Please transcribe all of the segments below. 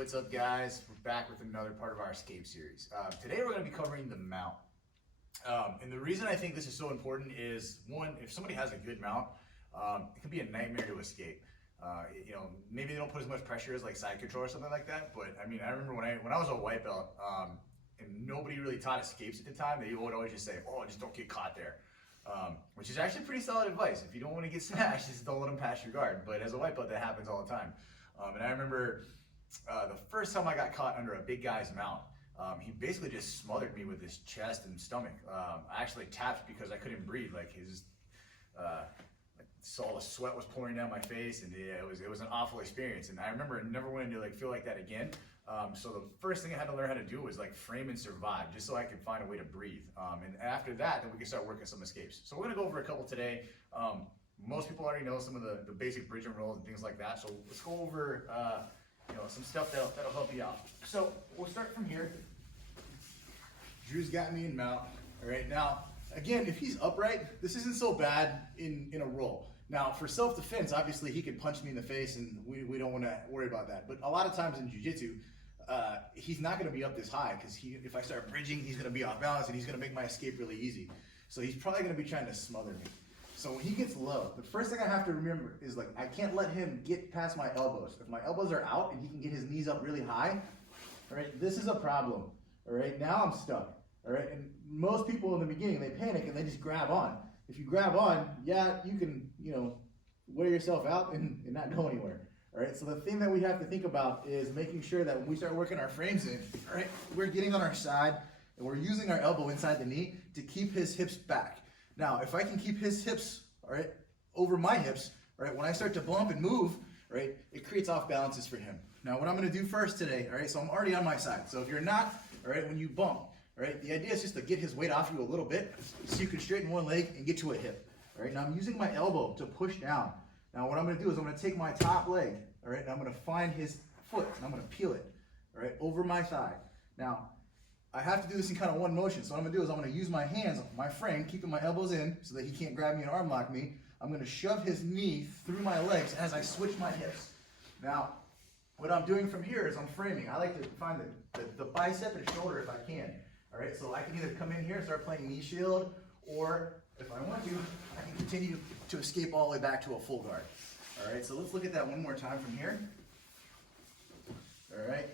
What's up, guys? We're back with another part of our escape series. Today we're going to be covering the mount. And the reason I think this is so important is, one, if somebody has a good mount, it can be a nightmare to escape. Maybe they don't put as much pressure as like side control or something like that. But I mean, I remember when I was a white belt, and nobody really taught escapes at the time, they would always just say, "Oh, just don't get caught there," which is actually pretty solid advice. If you don't want to get smashed, just don't let them pass your guard. But as a white belt, that happens all the time. And I remember the first time I got caught under a big guy's mount, he basically just smothered me with his chest and stomach. I actually tapped because I couldn't breathe. Like all the sweat was pouring down my face, and yeah, it was an awful experience. And I remember never wanting to feel like that again. So the first thing I had to learn how to do was frame and survive, just so I could find a way to breathe. And after that, then we could start working some escapes. So we're gonna go over a couple today. Most people already know some of the basic bridge and rolls and things like that. So let's go over some stuff that'll help you out. So we'll start from here. Drew's got me in mount. All right, now again, if he's upright, this isn't so bad in a roll. Now for self-defense, obviously he could punch me in the face, and we don't want to worry about that. But a lot of times in jiu-jitsu, he's not going to be up this high, because if I start bridging, he's going to be off balance and he's going to make my escape really easy. So he's probably going to be trying to smother me. So when he gets low, the first thing I have to remember is I can't let him get past my elbows. If my elbows are out and he can get his knees up really high, all right, this is a problem. All right, now I'm stuck. All right, and most people in the beginning, they panic and they just grab on. If you grab on, yeah, you can, wear yourself out and not go anywhere. All right, so the thing that we have to think about is making sure that when we start working our frames in, all right, we're getting on our side and we're using our elbow inside the knee to keep his hips back. Now, if I can keep his hips, all right, over my hips, all right, when I start to bump and move, right, it creates off balances for him. Now, what I'm going to do first today, all right, so I'm already on my side. So if you're not, all right, when you bump, all right, the idea is just to get his weight off you a little bit so you can straighten one leg and get to a hip. All right, now I'm using my elbow to push down. Now, what I'm going to do is I'm going to take my top leg, all right, and I'm going to find his foot, and I'm going to peel it, all right, over my thigh. Now, I have to do this in kind of one motion. So what I'm going to do is I'm going to use my hands, my frame, keeping my elbows in so that he can't grab me and arm lock me. I'm going to shove his knee through my legs as I switch my hips. Now, what I'm doing from here is I'm framing. I like to find the bicep and shoulder if I can. All right, so I can either come in here and start playing knee shield, or if I want to, I can continue to escape all the way back to a full guard. All right, so let's look at that one more time from here. All right.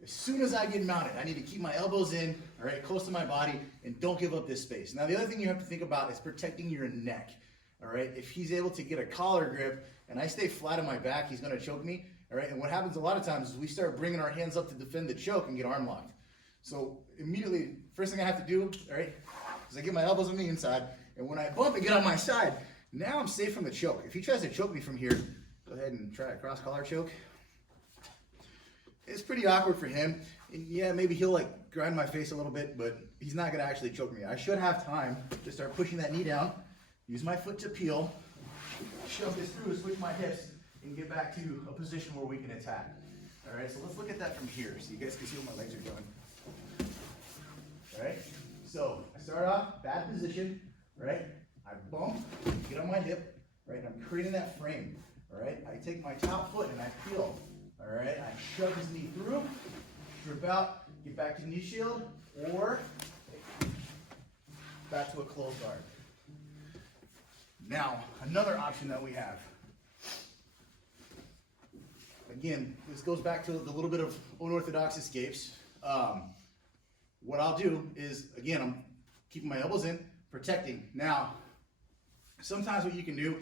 As soon as I get mounted, I need to keep my elbows in, all right, close to my body, and don't give up this space. Now, the other thing you have to think about is protecting your neck, all right? If he's able to get a collar grip and I stay flat on my back, he's going to choke me, all right? And what happens a lot of times is we start bringing our hands up to defend the choke and get arm locked. So immediately, first thing I have to do, all right, is I get my elbows on the inside, and when I bump and get on my side, now I'm safe from the choke. If he tries to choke me from here, go ahead and try a cross collar choke. It's pretty awkward for him, and yeah, maybe he'll grind my face a little bit, but he's not gonna actually choke me. I should have time to start pushing that knee down, use my foot to peel, shove this through, switch my hips, and get back to a position where we can attack. All right, so let's look at that from here so you guys can see what my legs are doing. All right, so I start off, bad position, right? I bump, get on my hip, right? I'm creating that frame, all right? I take my top foot and I peel. All right, I shove his knee through, strip out, get back to knee shield, or back to a closed guard. Now, another option that we have. Again, this goes back to the little bit of unorthodox escapes. What I'll do is, again, I'm keeping my elbows in, protecting. Now, sometimes what you can do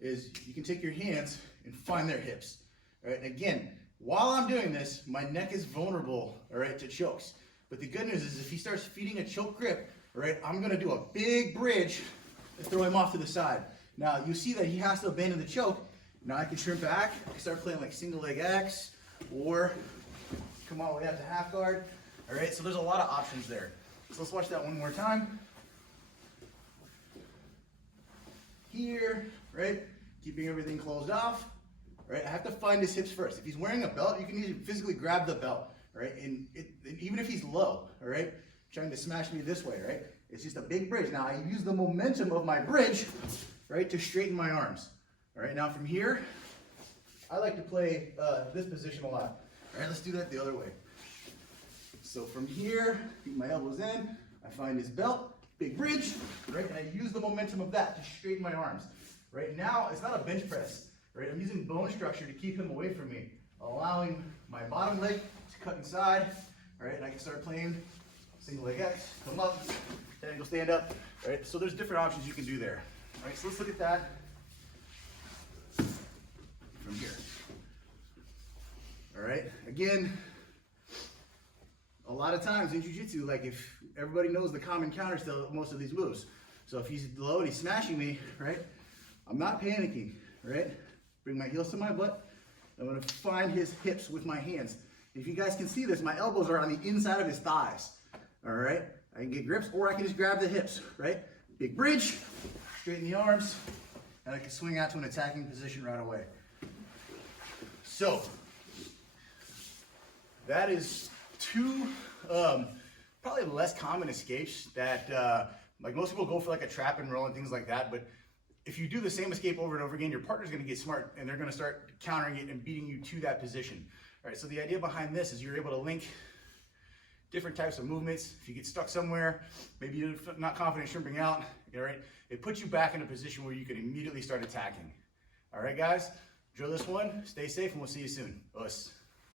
is you can take your hands and find their hips. All right, again, while I'm doing this, my neck is vulnerable, all right, to chokes. But the good news is if he starts feeding a choke grip, all right, I'm gonna do a big bridge and throw him off to the side. Now, you see that he has to abandon the choke. Now I can trim back, I can start playing single leg X, or come all the way out to half guard. All right, so there's a lot of options there. So let's watch that one more time. Here, right, keeping everything closed off. Right, I have to find his hips first. If he's wearing a belt, you can easily physically grab the belt, right? And even if he's low, all right, trying to smash me this way, right? It's just a big bridge. Now I use the momentum of my bridge, right, to straighten my arms. All right, now from here, I like to play this position a lot. All right, let's do that the other way. So from here, keep my elbows in, I find this belt, big bridge, right? And I use the momentum of that to straighten my arms. Right now, it's not a bench press, right? I'm using bone structure to keep him away from me, allowing my bottom leg to cut inside, right? And I can start playing single leg X, come up, then go stand up, right? So there's different options you can do there. All right, so let's look at that from here. All right, again, a lot of times in jiu-jitsu, like if everybody knows the common counters to most of these moves. So if he's low and he's smashing me, right? I'm not panicking, right? Bring my heels to my butt. I'm gonna find his hips with my hands. If you guys can see this, my elbows are on the inside of his thighs, all right? I can get grips or I can just grab the hips, right? Big bridge, straighten the arms, and I can swing out to an attacking position right away. So, that is two probably less common escapes that like most people go for like a trap and roll and things like that, but if you do the same escape over and over again, your partner's gonna get smart and they're gonna start countering it and beating you to that position. All right, so the idea behind this is you're able to link different types of movements. If you get stuck somewhere, maybe you're not confident shrimping out, all right, it puts you back in a position where you can immediately start attacking. All right, guys, drill this one, stay safe, and we'll see you soon. Us.